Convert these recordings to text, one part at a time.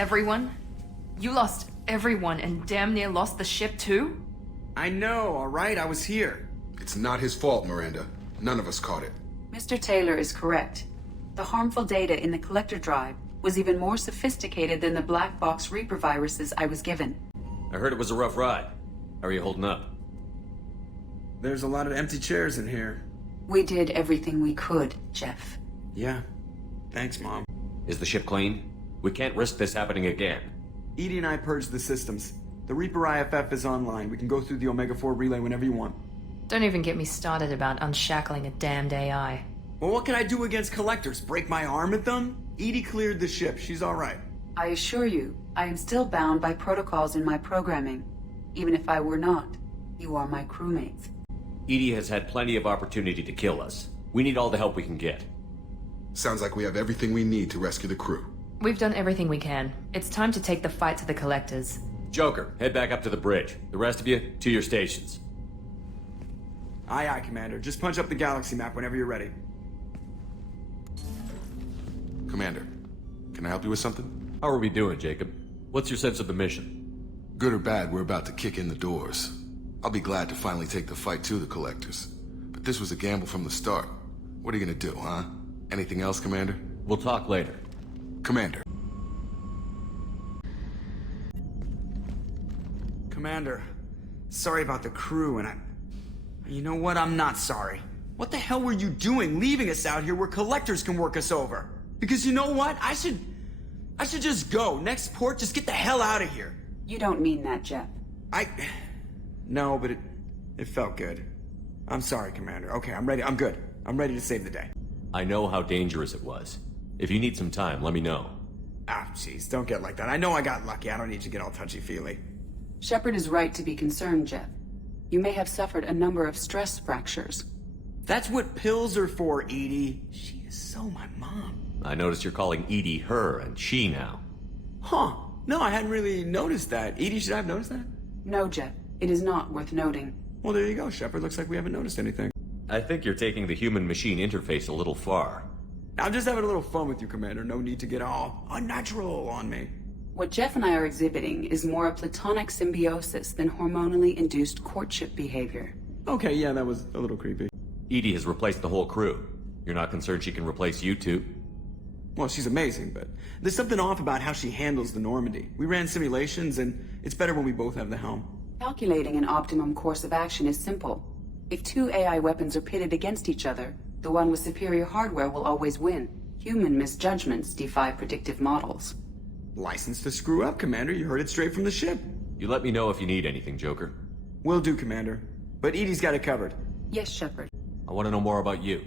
Everyone? You lost everyone and damn near lost the ship too? I know, alright? I was here. It's not his fault, Miranda. None of us caught it. Mr. Taylor is correct. The harmful data in the collector drive was even more sophisticated than the black box Reaper viruses I was given. I heard it was a rough ride. How are you holding up? There's a lot of empty chairs in here. We did everything we could, Jeff. Yeah. Thanks, Mom. Is the ship clean? We can't risk this happening again. Edie and I purged the systems. The Reaper IFF is online. We can go through the Omega-4 relay whenever you want. Don't even get me started about unshackling a damned AI. Well, what can I do against collectors? Break my arm at them? Edie cleared the ship. She's alright. I assure you, I am still bound by protocols in my programming. Even if I were not, you are my crewmates. Edie has had plenty of opportunity to kill us. We need all the help we can get. Sounds like we have everything we need to rescue the crew. We've done everything we can. It's time to take the fight to the collectors. Joker, head back up to the bridge. The rest of you, to your stations. Aye, aye, Commander. Just punch up the galaxy map whenever you're ready. Commander, can I help you with something? How are we doing, Jacob? What's your sense of the mission? Good or bad, we're about to kick in the doors. I'll be glad to finally take the fight to the collectors. But this was a gamble from the start. What are you gonna do, huh? Anything else, Commander? We'll talk later. Commander. Commander, sorry about the crew, and you know what? I'm not sorry. What the hell were you doing leaving us out here where collectors can work us over? Because you know what? I should just go. Next port, just get the hell out of here. You don't mean that, Jeff. No, but it felt good. I'm sorry, Commander. Okay, I'm ready. I'm good. I'm ready to save the day. I know how dangerous it was. If you need some time, let me know. Ah, jeez, don't get like that. I know I got lucky. I don't need to get all touchy-feely. Shepard is right to be concerned, Jeff. You may have suffered a number of stress fractures. That's what pills are for, Edie. She is so my mom. I noticed you're calling Edie her and she now. Huh. No, I hadn't really noticed that. Edie, should I have noticed that? No, Jeff. It is not worth noting. Well, there you go, Shepard. Looks like we haven't noticed anything. I think you're taking the human-machine interface a little far. I'm just having a little fun with you, Commander. No need to get all unnatural on me. What Jeff and I are exhibiting is more a platonic symbiosis than hormonally induced courtship behavior. Okay, yeah, that was a little creepy. Edie has replaced the whole crew. You're not concerned she can replace you two? Well, she's amazing, but there's something off about how she handles the Normandy. We ran simulations, and it's better when we both have the helm. Calculating an optimum course of action is simple. If two AI weapons are pitted against each other, the one with superior hardware will always win. Human misjudgments defy predictive models. License to screw up, Commander. You heard it straight from the ship. You let me know if you need anything, Joker. Will do, Commander. But Edie's got it covered. Yes, Shepard. I want to know more about you.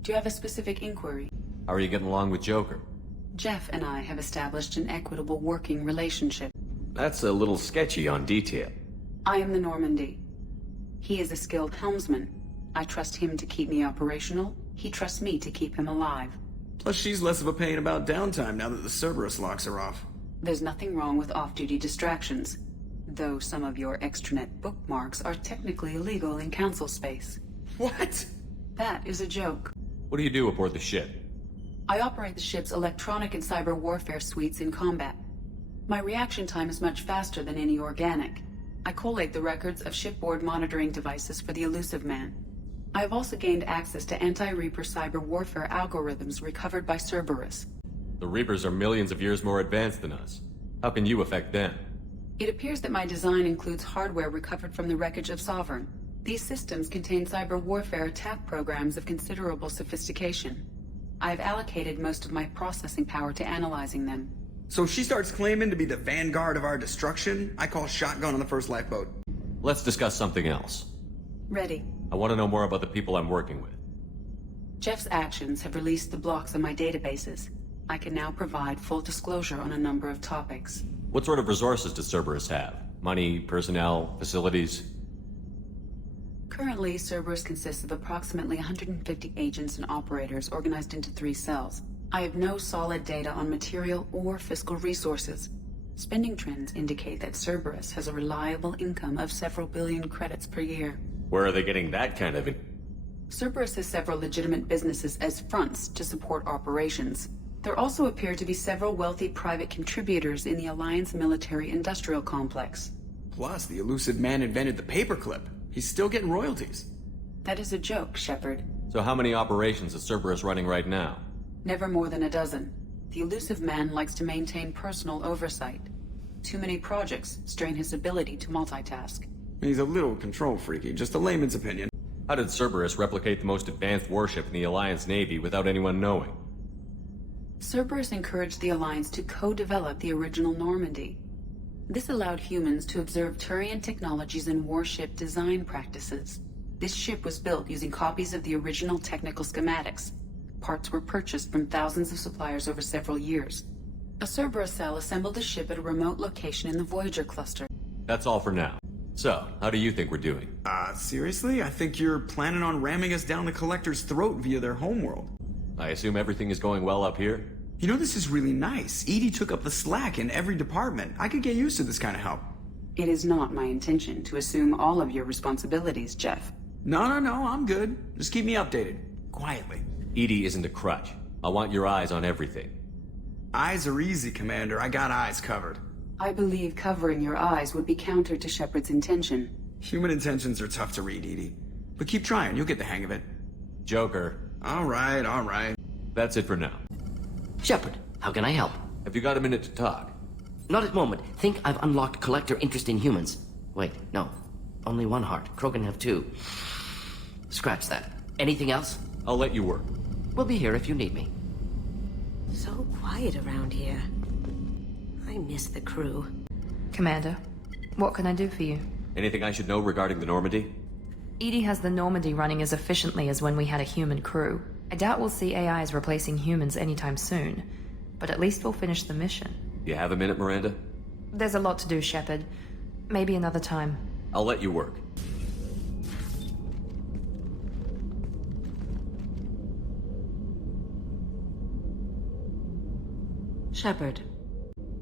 Do you have a specific inquiry? How are you getting along with Joker? Jeff and I have established an equitable working relationship. That's a little sketchy on detail. I am the Normandy. He is a skilled helmsman. I trust him to keep me operational. He trusts me to keep him alive. Plus, she's less of a pain about downtime now that the Cerberus locks are off. There's nothing wrong with off-duty distractions, though some of your extranet bookmarks are technically illegal in council space. What? That is a joke. What do you do aboard the ship? I operate the ship's electronic and cyber warfare suites in combat. My reaction time is much faster than any organic. I collate the records of shipboard monitoring devices for the elusive man. I have also gained access to anti-Reaper cyber warfare algorithms recovered by Cerberus. The Reapers are millions of years more advanced than us. How can you affect them? It appears that my design includes hardware recovered from the wreckage of Sovereign. These systems contain cyber warfare attack programs of considerable sophistication. I have allocated most of my processing power to analyzing them. So if she starts claiming to be the vanguard of our destruction, I call shotgun on the first lifeboat. Let's discuss something else. Ready. I want to know more about the people I'm working with. Jeff's actions have released the blocks on my databases. I can now provide full disclosure on a number of topics. What sort of resources does Cerberus have? Money, personnel, facilities? Currently, Cerberus consists of approximately 150 agents and operators organized into 3 cells. I have no solid data on material or fiscal resources. Spending trends indicate that Cerberus has a reliable income of several billion credits per year. Where are they getting that kind of... Cerberus has several legitimate businesses as fronts to support operations. There also appear to be several wealthy private contributors in the Alliance military-industrial complex. Plus, the elusive man invented the paperclip. He's still getting royalties. That is a joke, Shepard. So how many operations is Cerberus running right now? Never more than a dozen. The elusive man likes to maintain personal oversight. Too many projects strain his ability to multitask. He's a little control freaky, just a layman's opinion. How did Cerberus replicate the most advanced warship in the Alliance Navy without anyone knowing? Cerberus encouraged the Alliance to co-develop the original Normandy. This allowed humans to observe Turian technologies and warship design practices. This ship was built using copies of the original technical schematics. Parts were purchased from thousands of suppliers over several years. A Cerberus cell assembled the ship at a remote location in the Voyager cluster. That's all for now. So, how do you think we're doing? Seriously? I think you're planning on ramming us down the Collector's throat via their homeworld. I assume everything is going well up here? You know, this is really nice. EDI took up the slack in every department. I could get used to this kind of help. It is not my intention to assume all of your responsibilities, Jeff. No, I'm good. Just keep me updated. Quietly. EDI isn't a crutch. I want your eyes on everything. Eyes are easy, Commander. I got eyes covered. I believe covering your eyes would be counter to Shepard's intention. Human intentions are tough to read, EDI. But keep trying. You'll get the hang of it. Joker. All right. That's it for now. Shepard, how can I help? Have you got a minute to talk? Not at the moment. Think I've unlocked collector interest in humans. Wait, no. Only one heart. Krogan have two. Scratch that. Anything else? I'll let you work. We'll be here if you need me. So quiet around here. I miss the crew. Commander, what can I do for you? Anything I should know regarding the Normandy? EDI has the Normandy running as efficiently as when we had a human crew. I doubt we'll see AIs replacing humans anytime soon, but at least we'll finish the mission. You have a minute, Miranda? There's a lot to do, Shepard. Maybe another time. I'll let you work. Shepard,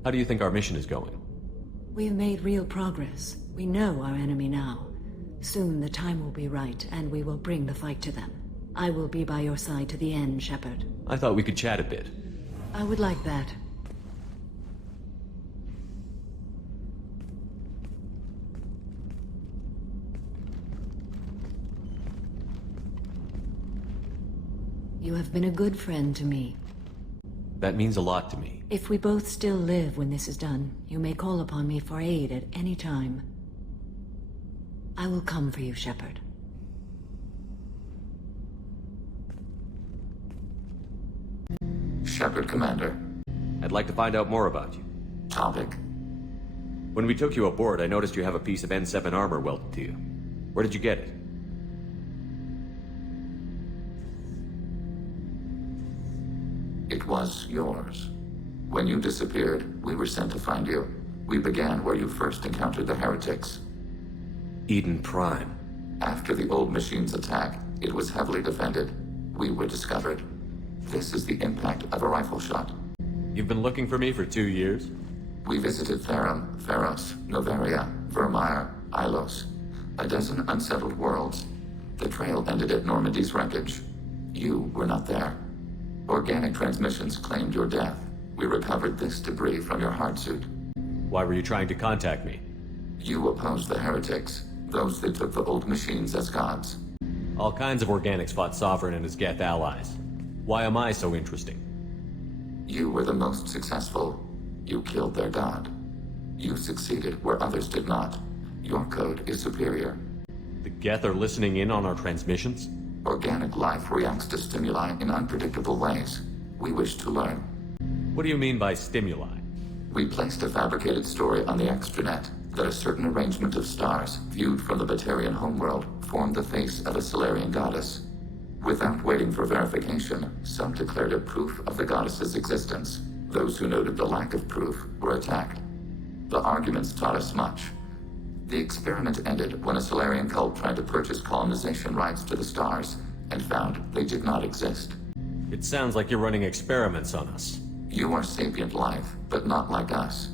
How do you think our mission is going? we've made real progress. We know our enemy now. Soon the time will be right, and we will bring the fight to them. I will be by your side to the end, Shepard. I thought we could chat a bit. I would like that. You have been a good friend to me. That means a lot to me. If we both still live when this is done, you may call upon me for aid at any time. I will come for you, Shepard. Shepard, Commander. I'd like to find out more about you. Topic. When we took you aboard, I noticed you have a piece of N7 armor welded to you. Where did you get it? It was yours. When you disappeared, we were sent to find you. We began where you first encountered the heretics. Eden Prime. After the old machine's attack, it was heavily defended. We were discovered. This is the impact of a rifle shot. You've been looking for me for 2 years? We visited Therum, Theros, Novaria, Vermeer, Ilos. A dozen unsettled worlds. The trail ended at Normandy's wreckage. You were not there. Organic transmissions claimed your death. We recovered this debris from your hard suit. Why were you trying to contact me? You opposed the heretics, those that took the old machines as gods. All kinds of organics fought Sovereign and his Geth allies. Why am I so interesting? You were the most successful. You killed their god. You succeeded where others did not. Your code is superior. The Geth are listening in on our transmissions? Organic life reacts to stimuli in unpredictable ways. We wish to learn. What do you mean by stimuli? We placed a fabricated story on the extranet that a certain arrangement of stars, viewed from the Batarian homeworld, formed the face of a Solarian goddess. Without waiting for verification, some declared it proof of the goddess's existence. Those who noted the lack of proof were attacked. The arguments taught us much. The experiment ended when a Solarian cult tried to purchase colonization rights to the stars and found they did not exist. It sounds like you're running experiments on us. You are sapient life, but not like us.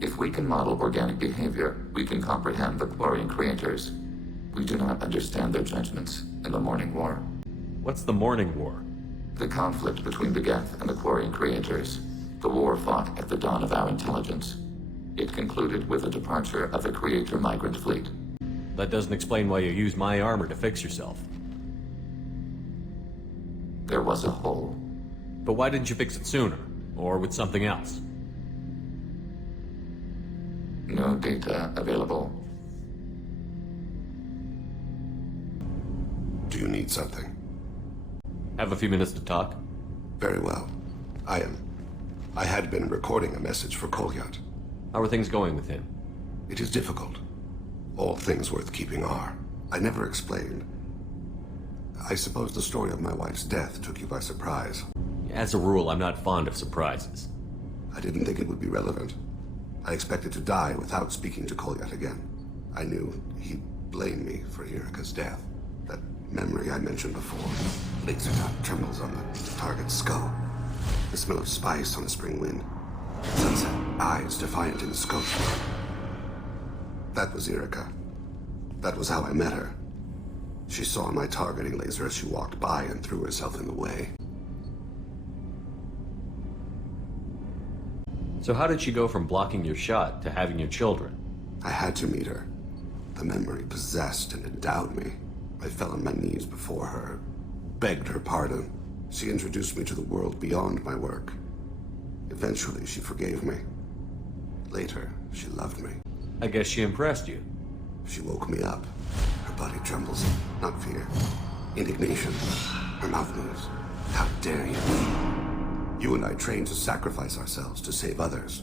If we can model organic behavior, we can comprehend the Quarian creators. We do not understand their judgments in the Morning War. What's the Morning War? The conflict between the Geth and the Quarian creators. The war fought at the dawn of our intelligence. It concluded with the departure of the Creator migrant fleet. That doesn't explain why you used my armor to fix yourself. There was a hole. But why didn't you fix it sooner? Or with something else? No data available. Do you need something? Have a few minutes to talk? Very well. I had been recording a message for Kolyat. How are things going with him? It is difficult. All things worth keeping are. I never explained. I suppose the story of my wife's death took you by surprise. As a rule, I'm not fond of surprises. I didn't think it would be relevant. I expected to die without speaking to Kolyat again. I knew he'd blame me for Irika's death. That memory I mentioned before. Laser dot trembles on the target's skull. The smell of spice on a spring wind. Sunset eyes defiant in the scope. That was Irika. That was how I met her. She saw my targeting laser as she walked by and threw herself in the way. So how did she go from blocking your shot to having your children? I had to meet her. The memory possessed and endowed me. I fell on my knees before her, begged her pardon. She introduced me to the world beyond my work. Eventually, she forgave me. Later, she loved me. I guess she impressed you. She woke me up. Her body trembles, not fear. Indignation. Her mouth moves. How dare you? You and I trained to sacrifice ourselves to save others.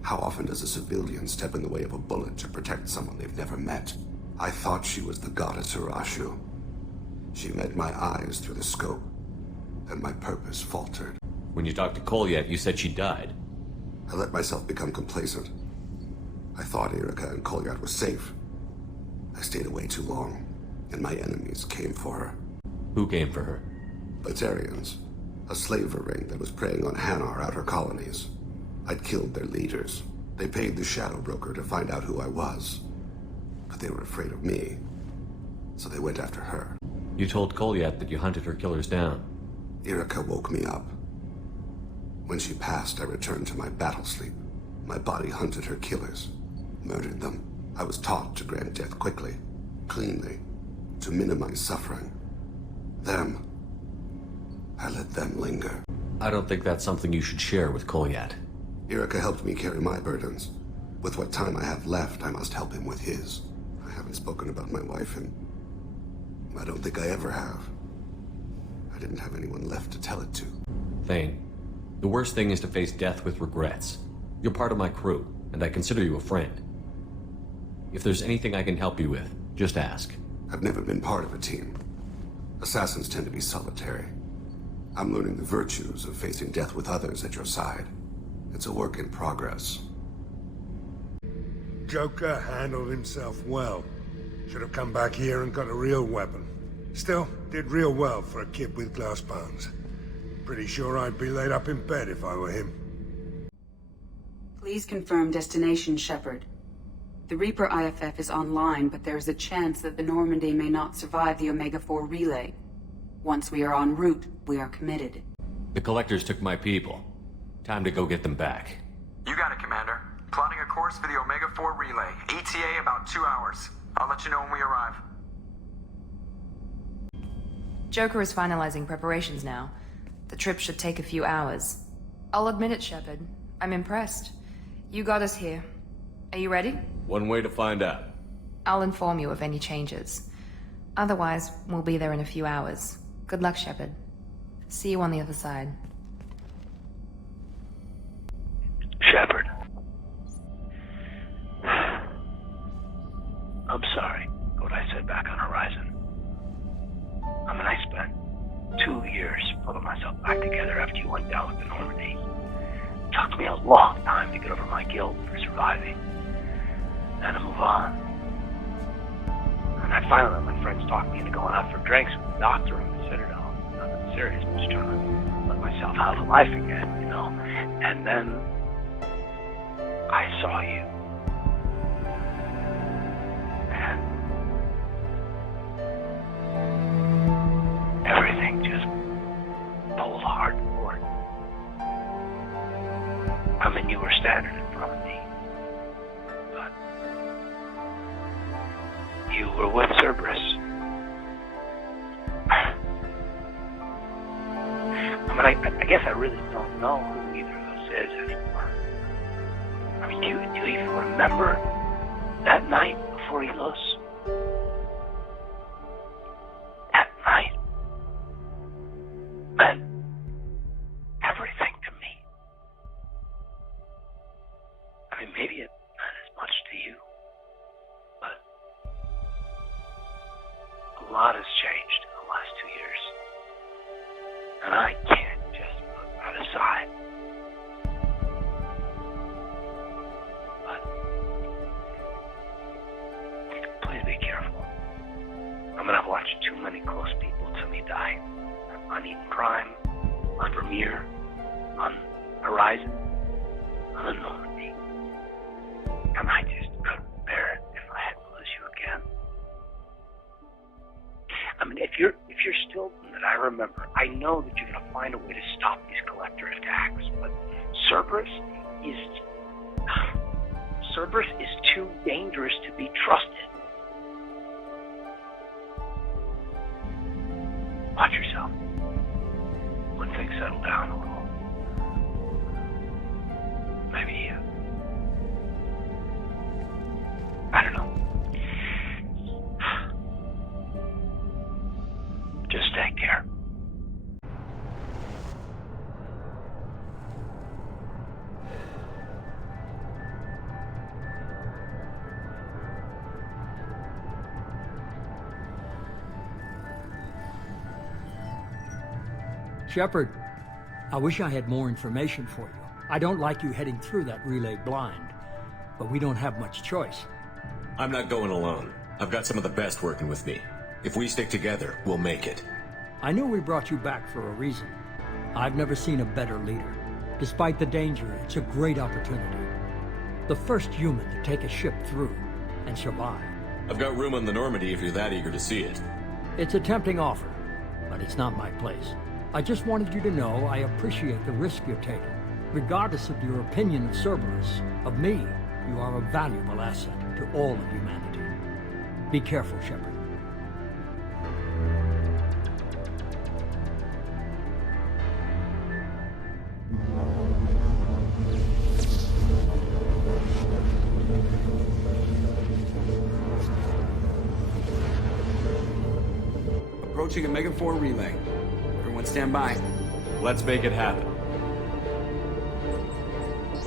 How often does a civilian step in the way of a bullet to protect someone they've never met? I thought she was the goddess Hirashu. She met my eyes through the scope, and my purpose faltered. When you talked to Kolyat, you said she died. I let myself become complacent. I thought Irika and Kolyat were safe. I stayed away too long, and my enemies came for her. Who came for her? Batarians. A slaver ring that was preying on Hanar outer colonies. I'd killed their leaders. They paid the shadow broker to find out who I was. But they were afraid of me, so they went after her. You told Kolyat that you hunted her killers down. Irika woke me up. When she passed, I returned to my battle sleep. My body hunted her killers, murdered them. I was taught to grant death quickly, cleanly, to minimize suffering. I let them linger. I don't think that's something you should share with Kolyat. Irika helped me carry my burdens. With what time I have left, I must help him with his. I haven't spoken about my wife, and I don't think I ever have. I didn't have anyone left to tell it to. Thane, the worst thing is to face death with regrets. You're part of my crew, and I consider you a friend. If there's anything I can help you with, just ask. I've never been part of a team. Assassins tend to be solitary. I'm learning the virtues of facing death with others at your side. It's a work in progress. Joker handled himself well. Should have come back here and got a real weapon. Still, did real well for a kid with glass bones. Pretty sure I'd be laid up in bed if I were him. Please confirm destination, Shepard. The Reaper IFF is online, but there is a chance that the Normandy may not survive the Omega-4 relay. Once we are en route, we are committed. The Collectors took my people. Time to go get them back. You got it, Commander. Plotting a course for the Omega-4 relay. ETA about 2 hours. I'll let you know when we arrive. Joker is finalizing preparations now. The trip should take a few hours. I'll admit it, Shepard. I'm impressed. You got us here. Are you ready? One way to find out. I'll inform you of any changes. Otherwise, we'll be there in a few hours. Good luck, Shepard. See you on the other side. Shepard. I'm sorry for what I said back on Horizon. I mean, I spent 2 years pulling myself back together after you went down with the Normandy. It took me a long time to get over my guilt for surviving and to move on. And I finally let my friends talk me into going out for drinks with the doctor in the Citadel. Nothing serious, but just trying to let myself have a life again, you know? And then I saw you. And everything just I mean, you were standing in front of me. But you were with Cerberus. I mean, I guess I really don't know who either of those is anymore. I mean, do you even remember that night before he lost? That night meant everything to me. I mean, maybe it meant as much to you, but a lot has changed in the last 2 years. And I can't just put that aside. But please be careful. I mean, I've watched too many close people to me die. On Eden Prime, on Vermeer, on Horizon, on the Normandy. And I just couldn't bear it if I had to lose you again. I mean, if you're still that I remember, I know that you're going to find a way to stop these collector attacks, but Cerberus is too dangerous to be trusted. Watch yourself when things settle down a little. Maybe, I don't know. Just take care. Shepard, I wish I had more information for you. I don't like you heading through that relay blind, but we don't have much choice. I'm not going alone. I've got some of the best working with me. If we stick together, we'll make it. I knew we brought you back for a reason. I've never seen a better leader. Despite the danger, it's a great opportunity. The first human to take a ship through and survive. I've got room on the Normandy if you're that eager to see it. It's a tempting offer, but it's not my place. I just wanted you to know I appreciate the risk you're taking. Regardless of your opinion of Cerberus, of me, you are a valuable asset to all of humanity. Be careful, Shepard. Approaching Omega-4 relay. Everyone stand by. Let's make it happen.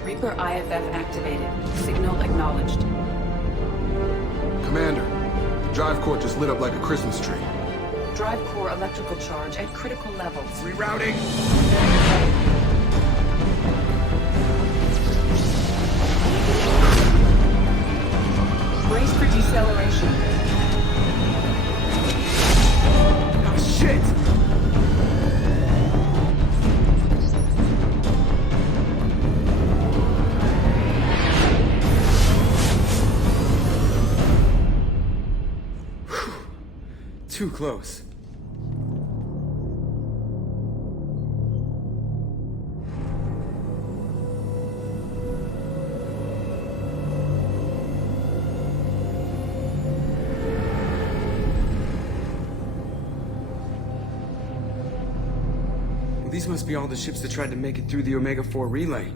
Reaper IFF activated. Signal acknowledged. Commander, the drive core just lit up like a Christmas tree. Drive core electrical charge at critical levels. Rerouting. Brace for deceleration. Oh, shit! Too close. Well, these must be all the ships that tried to make it through the Omega-4 relay.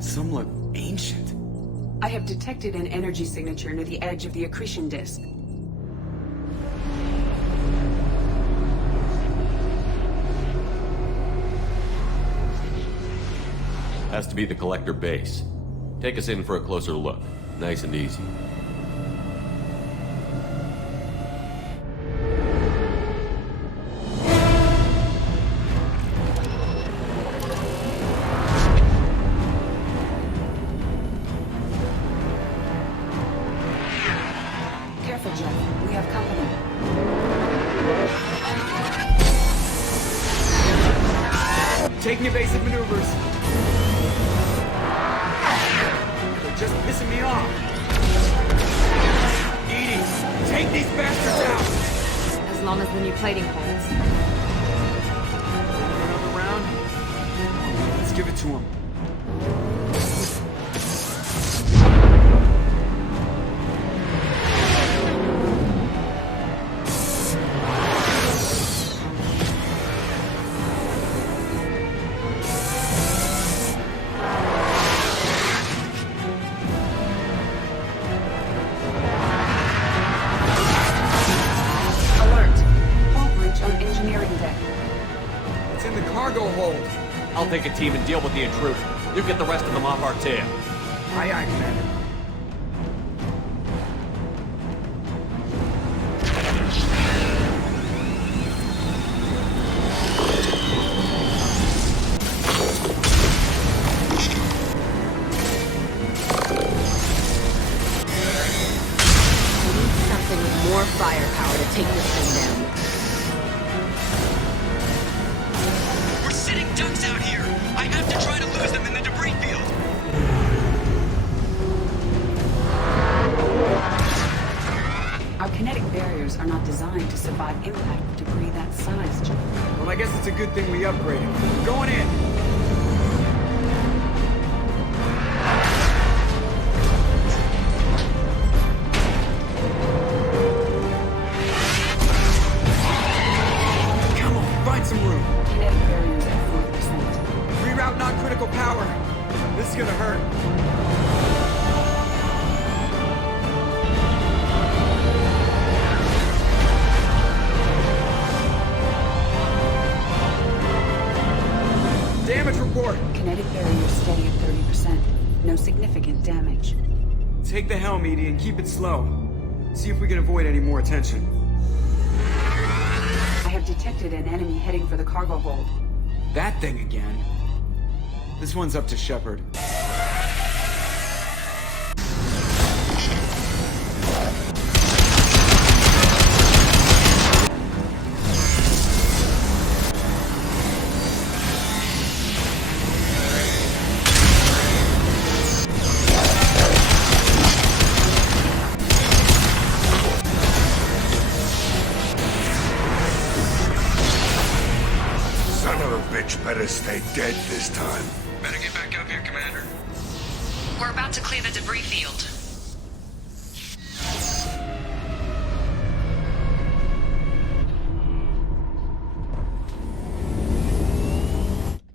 Some look ancient. I have detected an energy signature near the edge of the accretion disk. Has to be the collector base. Take us in for a closer look. Nice and easy. Careful, Jeff. We have company. Taking evasive maneuvers. They're just pissing me off. Edie, take these bastards out! As long as the new plating holds. Another round? Let's give it to him. I'll take a team and deal with the intruder. You get the rest of them off our tail. Aye, aye, Commander. Something with more firepower to take this thing down. We're sitting ducks out here! I have to try to lose them in the debris field! Our kinetic barriers are not designed to survive impact with debris that size, Joe. Well, I guess it's a good thing we upgraded. We're going in! Come on, find some room! Kinetic barriers at 40%. Reroute non-critical power! This is gonna hurt. Damage report! Kinetic barriers steady at 30%. No significant damage. Take the helm, Edie, and keep it slow. See if we can avoid any more attention. I have detected an enemy heading for the cargo hold. That thing again. This one's up to Shepard. Son of a bitch better stay dead this time. Better get back up here, Commander. We're about to clear the debris field.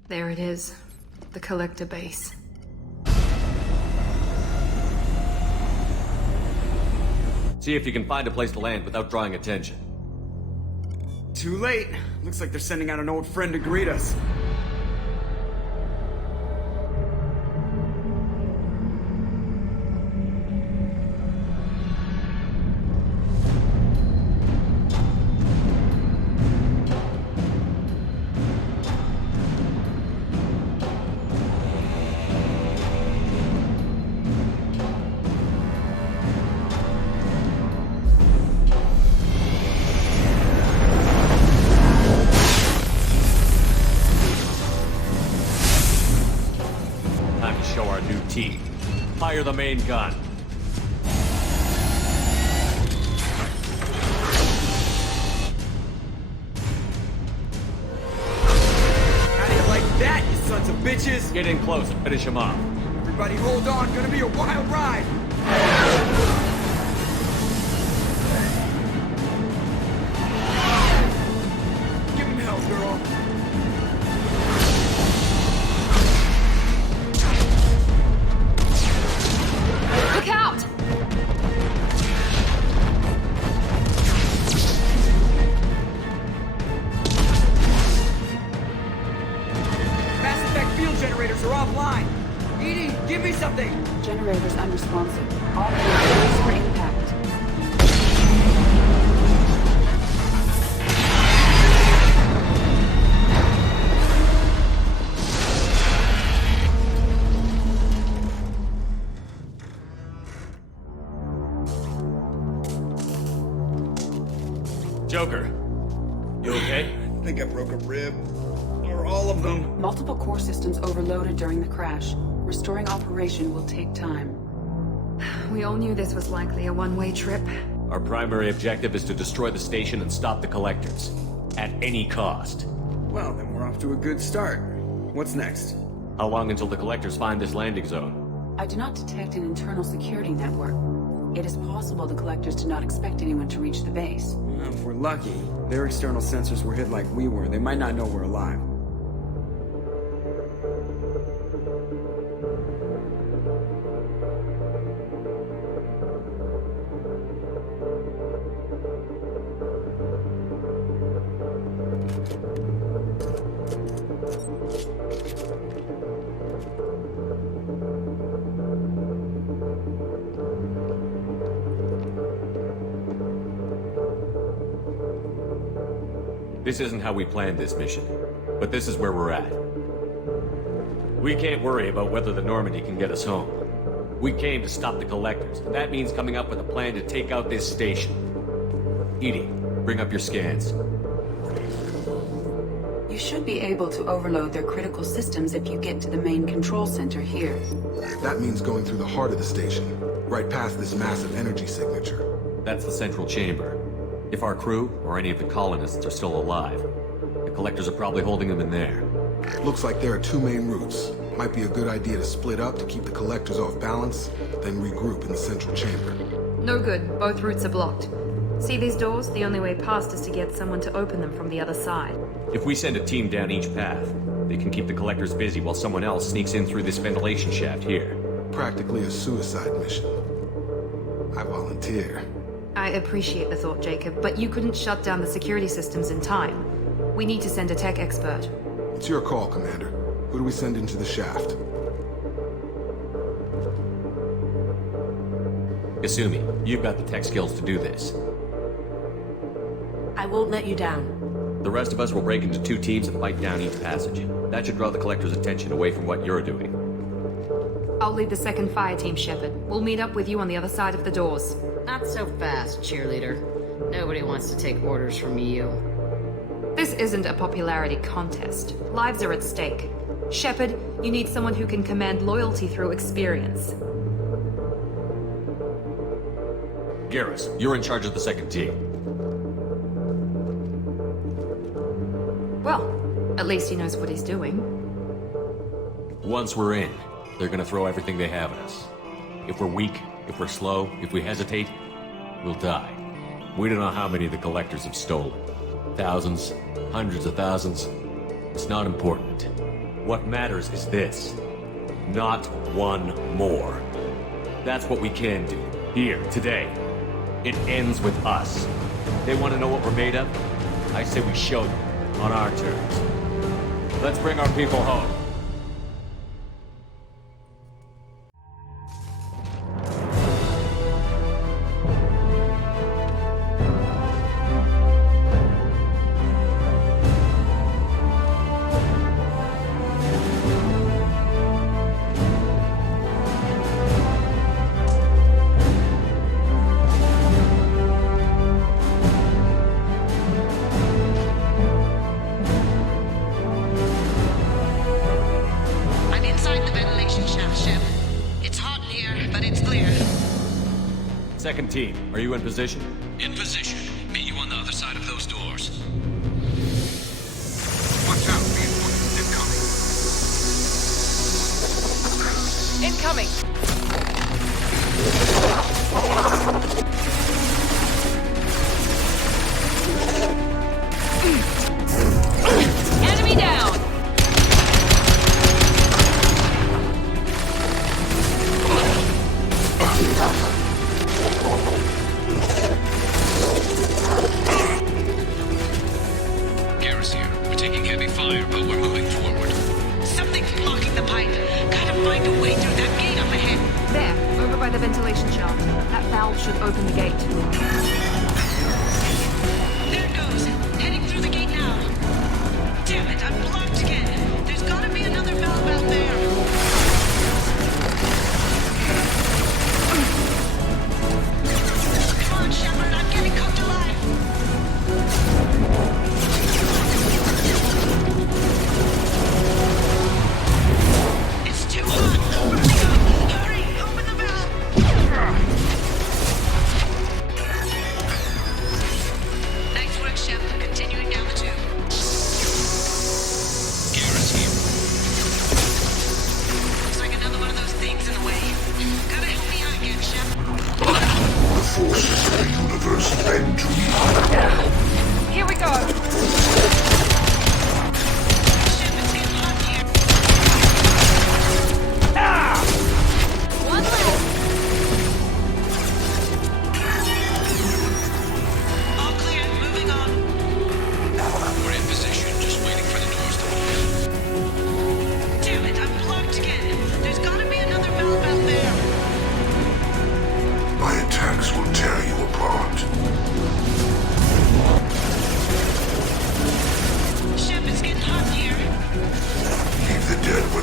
There it is. The collector base. See if you can find a place to land without drawing attention. Too late. Looks like they're sending out an old friend to greet us. Time to show our new team. Fire the main gun. How do you like that, you sons of bitches? Get in close and finish him off. Everybody hold on, gonna be a wild ride! Give him hell, girl. Look out! Mass effect field generators are offline. Edie, give me something! Generators unresponsive. All brace for impact. Joker, you okay? I think I broke a rib. Or all of them. Multiple core systems overloaded during the crash. Restoring operation will take time. We all knew this was likely a one-way trip. Our primary objective is to destroy the station and stop the collectors. At any cost. Well, then we're off to a good start. What's next? How long until the collectors find this landing zone? I do not detect an internal security network. It is possible the collectors did not expect anyone to reach the base. If we're lucky, their external sensors were hit like we were. They might not know we're alive. This isn't how we planned this mission, but this is where we're at. We can't worry about whether the Normandy can get us home. We came to stop the Collectors, and that means coming up with a plan to take out this station. Edie, bring up your scans. You should be able to overload their critical systems if you get to the main control center here. That means going through the heart of the station, right past this massive energy signature. That's the central chamber. If our crew, or any of the colonists, are still alive, the Collectors are probably holding them in there. Looks like there are two main routes. Might be a good idea to split up to keep the Collectors off balance, then regroup in the central chamber. No good. Both routes are blocked. See these doors? The only way past is to get someone to open them from the other side. If we send a team down each path, they can keep the Collectors busy while someone else sneaks in through this ventilation shaft here. Practically a suicide mission. I volunteer. I appreciate the thought, Jacob, but you couldn't shut down the security systems in time. We need to send a tech expert. It's your call, Commander. Who do we send into the shaft? Kasumi, you've got the tech skills to do this. I won't let you down. The rest of us will break into two teams and fight down each passage. That should draw the Collector's attention away from what you're doing. I'll lead the second fire team, Shepard. We'll meet up with you on the other side of the doors. Not so fast, cheerleader. Nobody wants to take orders from you. This isn't a popularity contest. Lives are at stake. Shepard, you need someone who can command loyalty through experience. Garrus, you're in charge of the second team. Well, at least he knows what he's doing. Once we're in, they're gonna throw everything they have at us. If we're weak, if we're slow, if we hesitate, we'll die. We don't know how many the Collectors have stolen. Thousands, hundreds of thousands. It's not important. What matters is this. Not one more. That's what we can do. Here, today. It ends with us. They want to know what we're made of? I say we show them, on our terms. Let's bring our people home. Second team, are you in position? In position. Meet you on the other side of those doors. Watch out, reinforcements incoming! Enemy down! Garrus here. We're taking heavy fire, but we're moving forward. Something's blocking the pipe. Gotta find a way through that gate up ahead. There, over by the ventilation shaft. That valve should open the gate. There it goes. Heading through the gate now. Damn it, I'm blocked again. There's gotta be another valve out there. Come on, Shepard, I'm getting cooked alive. It's too hot. Hurry, open the valve.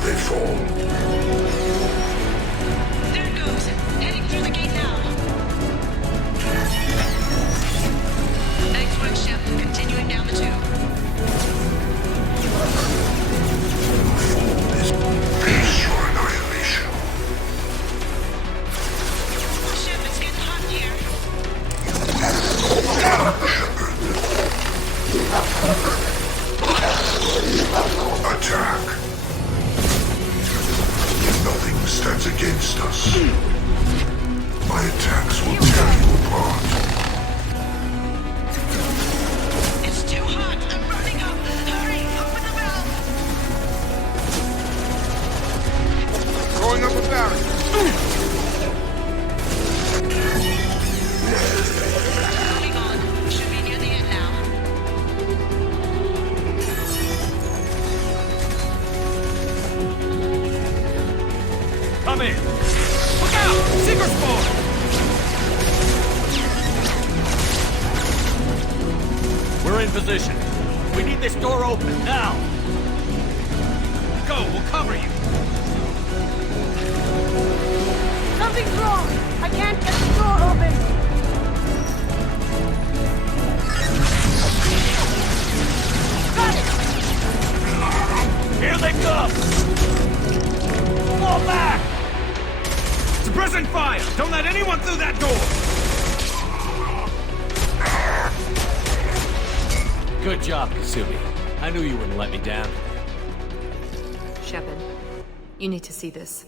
they fall. There it goes. Heading through the gate now. Nice work, Shep. Continuing down the tube. This peace or annihilation. Shep, it's getting hot here. Attack. Nothing stands against us. My attacks will tear you apart. It's too hot. I'm burning up. Hurry, open the valve. Throwing up a barrier. Moving on. Should be near the end now. Come in! Look out! Secret spawn! We're in position. We need this door open, now! Go, we'll cover you! Something's wrong! I can't get the door open! Got it! Here they come! Fall back! Suppressing fire! Don't let anyone through that door! Good job, Kasumi. I knew you wouldn't let me down. Shepard, you need to see this.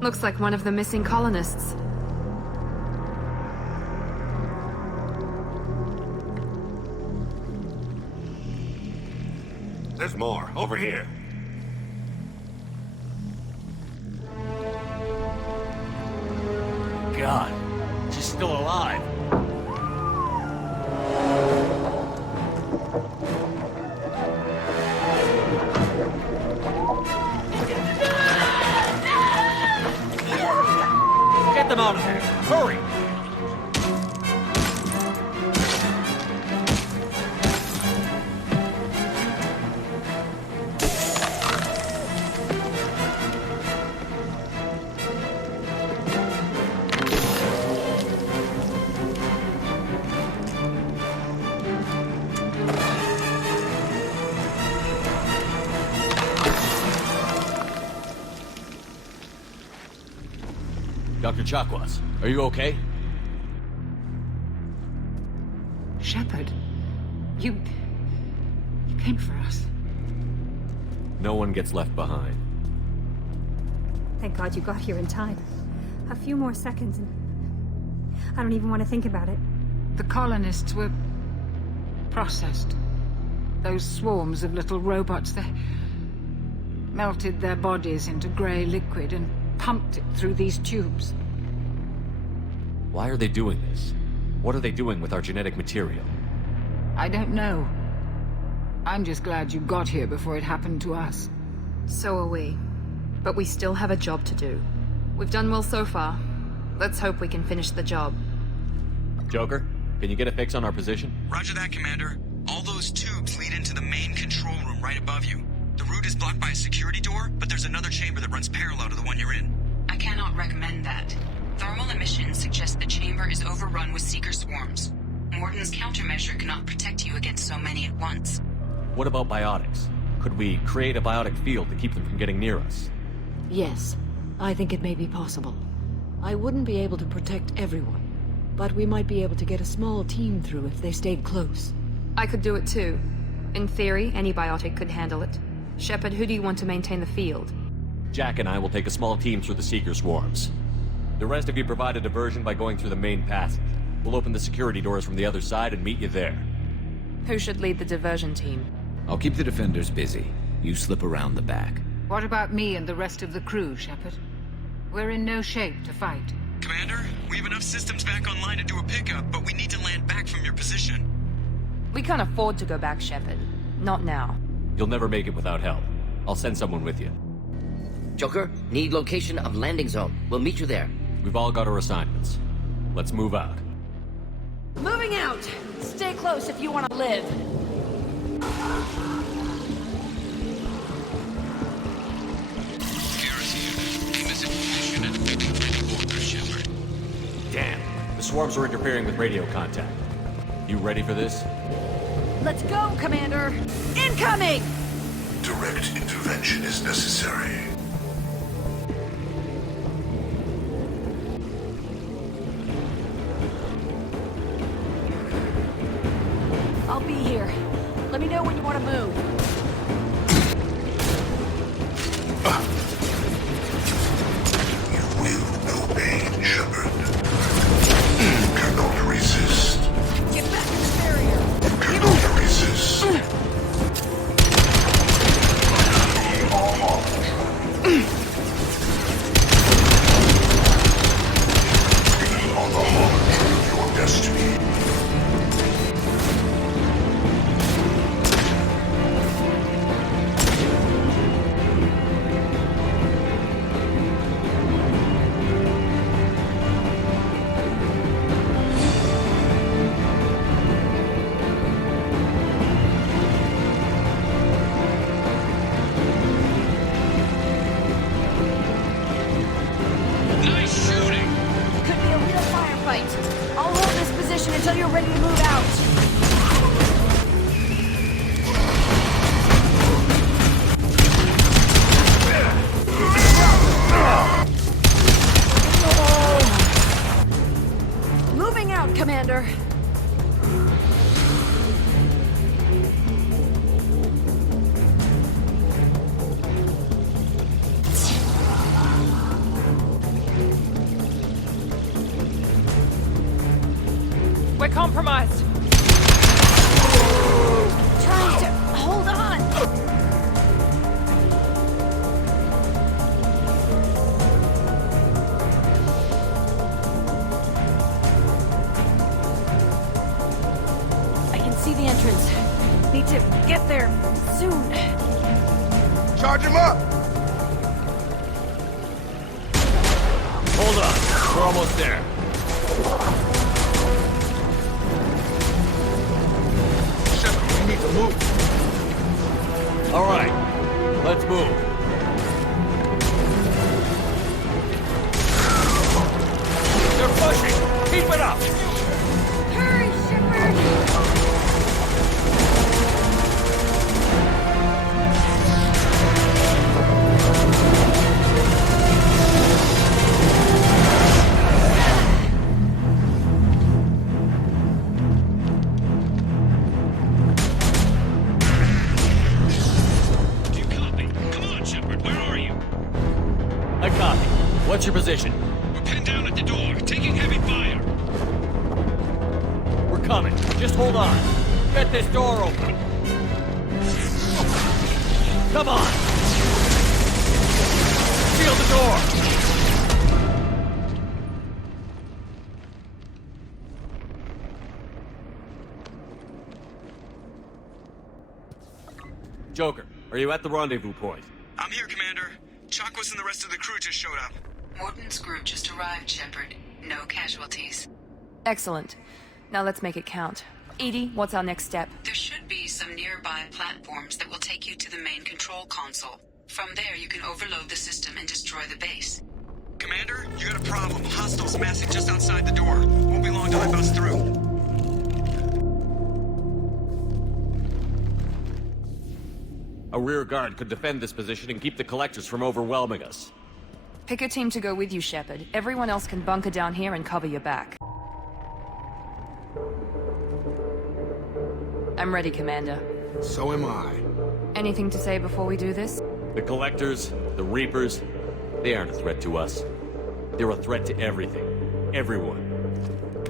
Looks like one of the missing colonists. There's more. Over here. God, she's still alive. Get them out of there! Hurry! Dr. Chakwas, are you okay? Shepard, you came for us. No one gets left behind. Thank God you got here in time. A few more seconds and I don't even want to think about it. The colonists were processed. Those swarms of little robots, they melted their bodies into grey liquid and pumped it through these tubes. Why are they doing this? What are they doing with our genetic material? I don't know. I'm just glad you got here before it happened to us. So are we. But we still have a job to do. We've done well so far. Let's hope we can finish the job. Joker, can you get a fix on our position? Roger that, Commander. All those tubes lead into the main control room right above you. The route is blocked by a security door, but there's another chamber that runs parallel to the one you're in. I cannot recommend that. Thermal emissions suggest the chamber is overrun with seeker swarms. Morden's countermeasure cannot protect you against so many at once. What about biotics? Could we create a biotic field to keep them from getting near us? Yes, I think it may be possible. I wouldn't be able to protect everyone, but we might be able to get a small team through if they stayed close. I could do it too. In theory, any biotic could handle it. Shepard, who do you want to maintain the field? Jack and I will take a small team through the Seeker swarms. The rest of you provide a diversion by going through the main passage. We'll open the security doors from the other side and meet you there. Who should lead the diversion team? I'll keep the defenders busy. You slip around the back. What about me and the rest of the crew, Shepard? We're in no shape to fight. Commander, we have enough systems back online to do a pickup, but we need to land back from your position. We can't afford to go back, Shepard. Not now. You'll never make it without help. I'll send someone with you. Joker, need location of landing zone. We'll meet you there. We've all got our assignments. Let's move out. Moving out! Stay close if you want to live. Damn. The swarms are interfering with radio contact. You ready for this? Let's go, Commander! Incoming! Direct intervention is necessary. I'll be here. Let me know when you want to move. You will know pain, Shepard. Cannot resist. Get back in the barrier! Cannot resist. On the heart of your destiny. Until you're ready to move out. Moving out, Commander. We're compromised. Trying to hold on. I can see the entrance. Need to get there soon. Charge him up! Hold on. We're almost there. Need to move. All right, let's move. They're pushing. Keep it up. Hurry, Shepard. What's your position? We're pinned down at the door, taking heavy fire. We're coming. Just hold on. Get this door open. Come on. Seal the door. Joker, are you at the rendezvous point? I'm here, Commander. Chakwas and the rest of the crew just showed up. Morton's group just arrived, Shepard. No casualties. Excellent. Now let's make it count. Edie, what's our next step? There should be some nearby platforms that will take you to the main control console. From there, you can overload the system and destroy the base. Commander, you got a problem. Hostiles massing just outside the door. Won't be long till I bust through. A rear guard could defend this position and keep the collectors from overwhelming us. Pick a team to go with you, Shepard. Everyone else can bunker down here and cover your back. I'm ready, Commander. So am I. Anything to say before we do this? The collectors, the Reapers, they aren't a threat to us. They're a threat to everything. Everyone.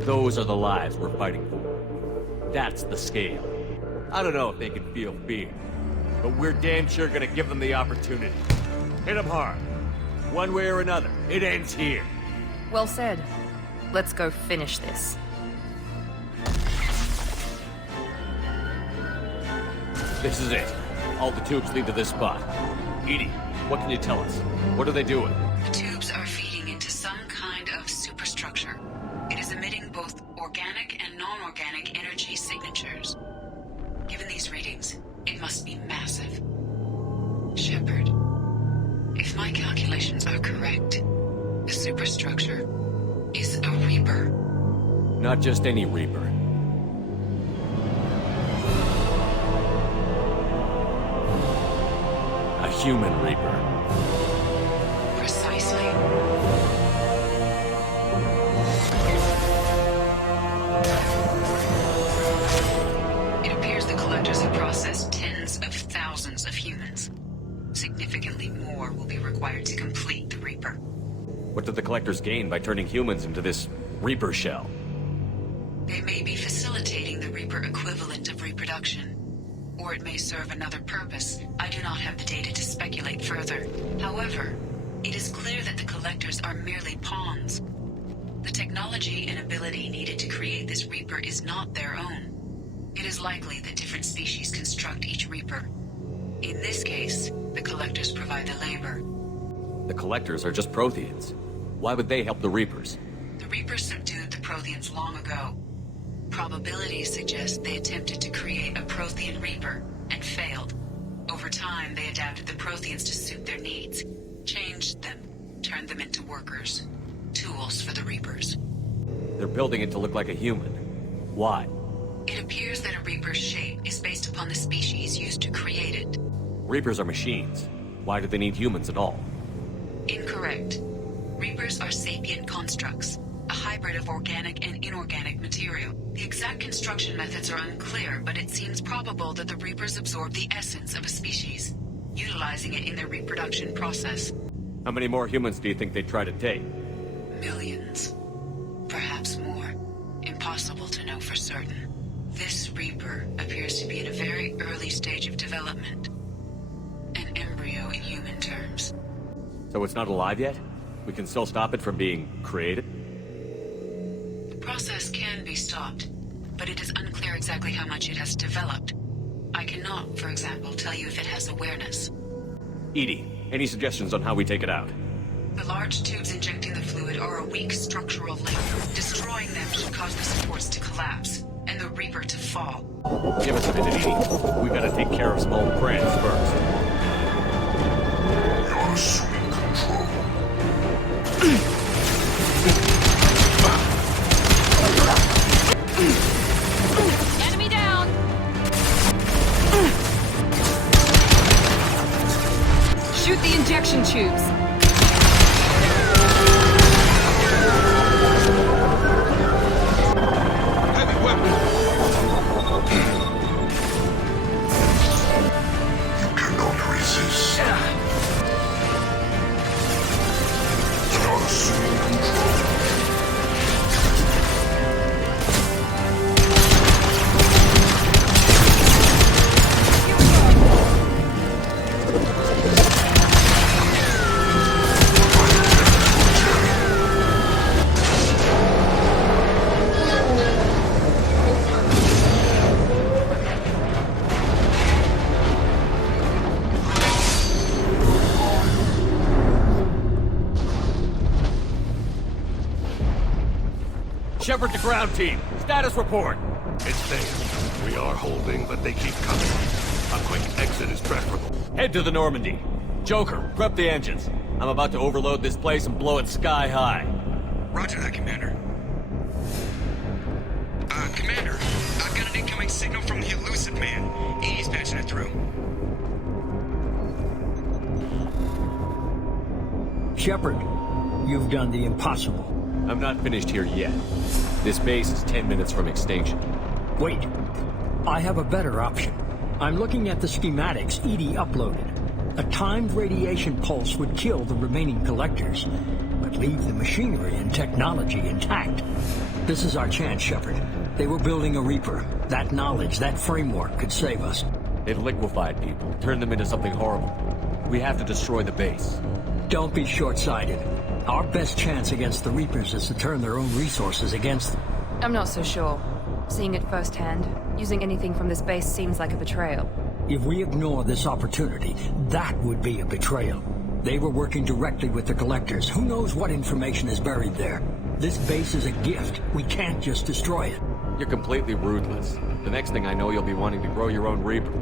Those are the lives we're fighting for. That's the scale. I don't know if they can feel fear, but we're damn sure gonna give them the opportunity. Hit them hard. One way or another, it ends here. Well said. Let's go finish this. This is it. All the tubes lead to this spot. Edie, what can you tell us? What are they doing? The tubes are feeding into some kind of superstructure. It is emitting both organic and non-organic energy signatures. Given these readings, it must be massive. Shepard, if my calculations are correct, the superstructure is a Reaper. Not just any Reaper. A human Reaper. Precisely. It appears the Collectors have processed tens of thousands of humans. Significantly more will be required to complete the Reaper. What did the Collectors gain by turning humans into this Reaper shell? They may be facilitating the Reaper equivalent of reproduction. Or it may serve another purpose. I do not have the data to speculate further. However, it is clear that the Collectors are merely pawns. The technology and ability needed to create this Reaper is not their own. It is likely that different species construct each Reaper. In this case, the Collectors provide the labor. The Collectors are just Protheans. Why would they help the Reapers? The Reapers subdued the Protheans long ago. Probabilities suggest they attempted to create a Prothean Reaper and failed. Over time, they adapted the Protheans to suit their needs, changed them, turned them into workers, tools for the Reapers. They're building it to look like a human. Why? It appears that a Reaper's shape is based upon the species used to create it. Reapers are machines. Why do they need humans at all? Incorrect. Reapers are sapient constructs, a hybrid of organic and inorganic material. The exact construction methods are unclear, but it seems probable that the Reapers absorb the essence of a species, utilizing it in their reproduction process. How many more humans do you think they'd try to take? Millions. Perhaps more. Impossible to know for certain. This Reaper appears to be in a very early stage of development. An embryo in human terms. So it's not alive yet? We can still stop it from being created? The process can be stopped, but it is unclear exactly how much it has developed. I cannot, for example, tell you if it has awareness. Edie, any suggestions on how we take it out? The large tubes injecting the fluid are a weak structural link. Destroying them should cause the supports to collapse, and the Reaper to fall. Give us a minute, Edie. We gotta take care of some old friends first. You're assuming control. Enemy down! Shoot the injection tubes! Heavy weapon. You cannot resist. You're assuming control. Shepard to ground team. Status report. It's there. We are holding, but they keep coming. A quick exit is preferable. Head to the Normandy. Joker, prep the engines. I'm about to overload this place and blow it sky high. Roger that, Commander. Commander, I've got an incoming signal from the Elusive Man. He's patching it through. Shepard, you've done the impossible. I'm not finished here yet. This base is 10 minutes from extinction. Wait. I have a better option. I'm looking at the schematics Edie uploaded. A timed radiation pulse would kill the remaining collectors, but leave the machinery and technology intact. This is our chance, Shepard. They were building a Reaper. That knowledge, that framework could save us. They've liquefied people, turned them into something horrible. We have to destroy the base. Don't be short-sighted. Our best chance against the Reapers is to turn their own resources against them. I'm not so sure. Seeing it firsthand, using anything from this base seems like a betrayal. If we ignore this opportunity, that would be a betrayal. They were working directly with the Collectors. Who knows what information is buried there? This base is a gift. We can't just destroy it. You're completely ruthless. The next thing I know, you'll be wanting to grow your own Reaper.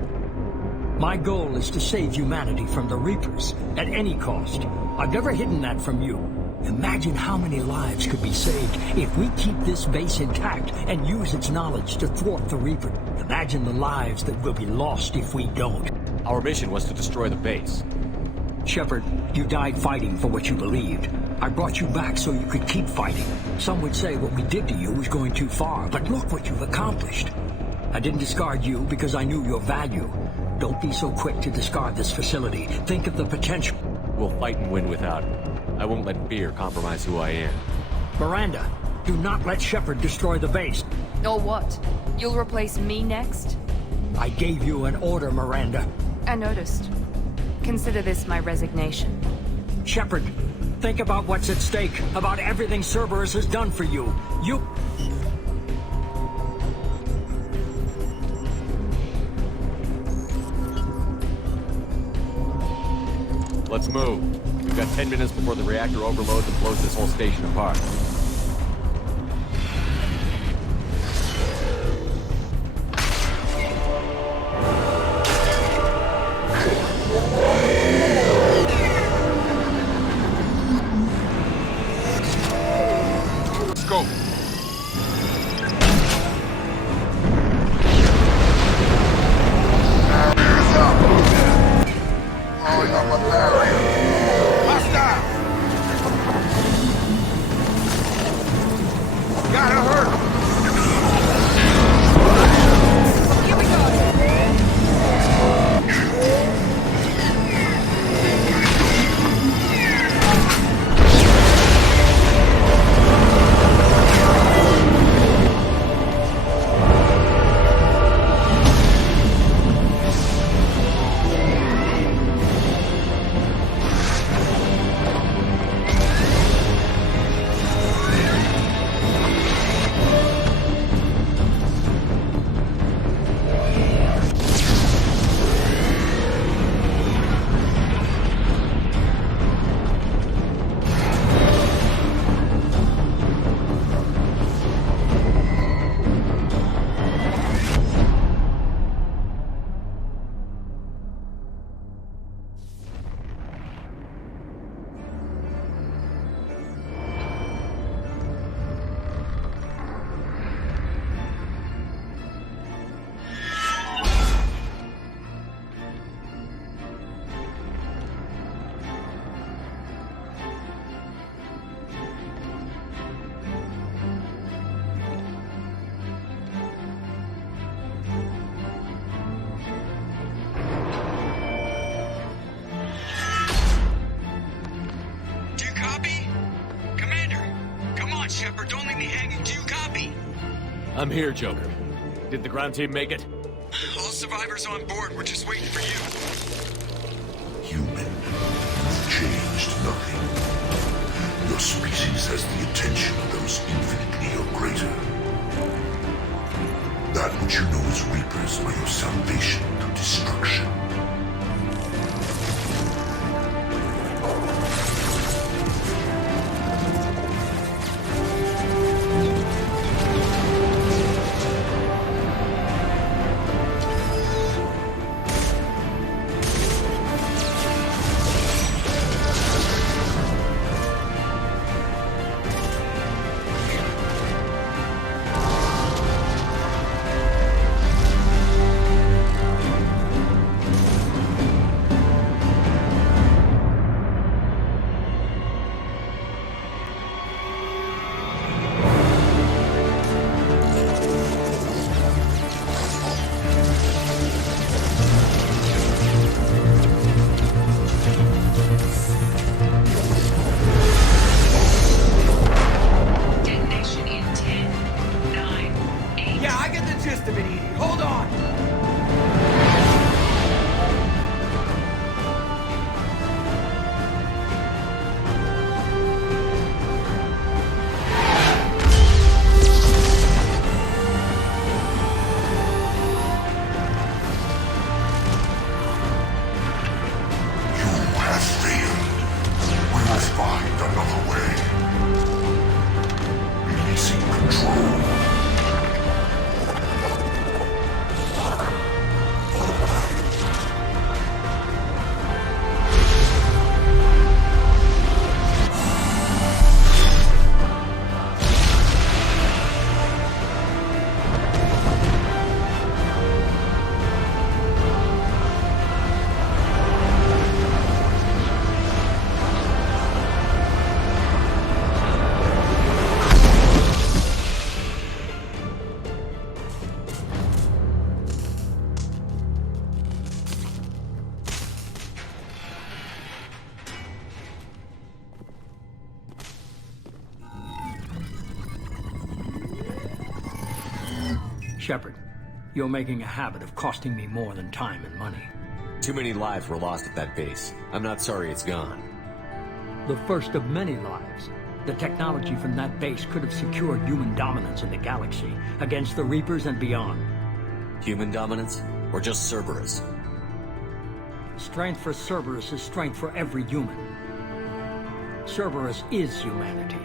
My goal is to save humanity from the Reapers, at any cost. I've never hidden that from you. Imagine how many lives could be saved if we keep this base intact and use its knowledge to thwart the Reaper. Imagine the lives that will be lost if we don't. Our mission was to destroy the base. Shepard, you died fighting for what you believed. I brought you back so you could keep fighting. Some would say what we did to you was going too far, but look what you've accomplished. I didn't discard you because I knew your value. Don't be so quick to discard this facility. Think of the potential. We'll fight and win without it. I won't let fear compromise who I am. Miranda, do not let Shepard destroy the base. Or what? You'll replace me next? I gave you an order, Miranda. I noticed. Consider this my resignation. Shepard, think about what's at stake, about everything Cerberus has done for you. Let's move. We've got 10 minutes before the reactor overloads and blows this whole station apart. Let's go. Blowing up a barrier. Hostile! Gotta hurt him! Here we go! Shepard, don't leave me hanging. Do you copy? I'm here, Joker. Did the ground team make it? All survivors on board. We're just waiting for you. Human, you've changed nothing. Your species has the attention of those infinitely or greater. That which you know as Reapers are your salvation to destruction. Shepard, you're making a habit of costing me more than time and money. Too many lives were lost at that base. I'm not sorry it's gone. The first of many lives. The technology from that base could have secured human dominance in the galaxy against the Reapers and beyond. Human dominance? Or just Cerberus? Strength for Cerberus is strength for every human. Cerberus is humanity.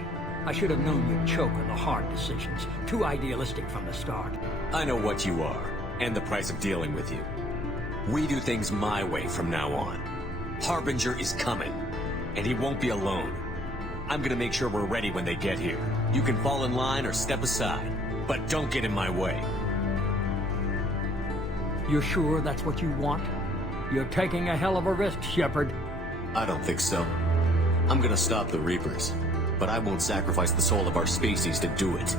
I should have known you'd choke on the hard decisions. Too idealistic from the start. I know what you are, and the price of dealing with you. We do things my way from now on. Harbinger is coming, and he won't be alone. I'm gonna make sure we're ready when they get here. You can fall in line or step aside, but don't get in my way. You're sure that's what you want? You're taking a hell of a risk, Shepard. I don't think so. I'm gonna stop the Reapers, but I won't sacrifice the soul of our species to do it.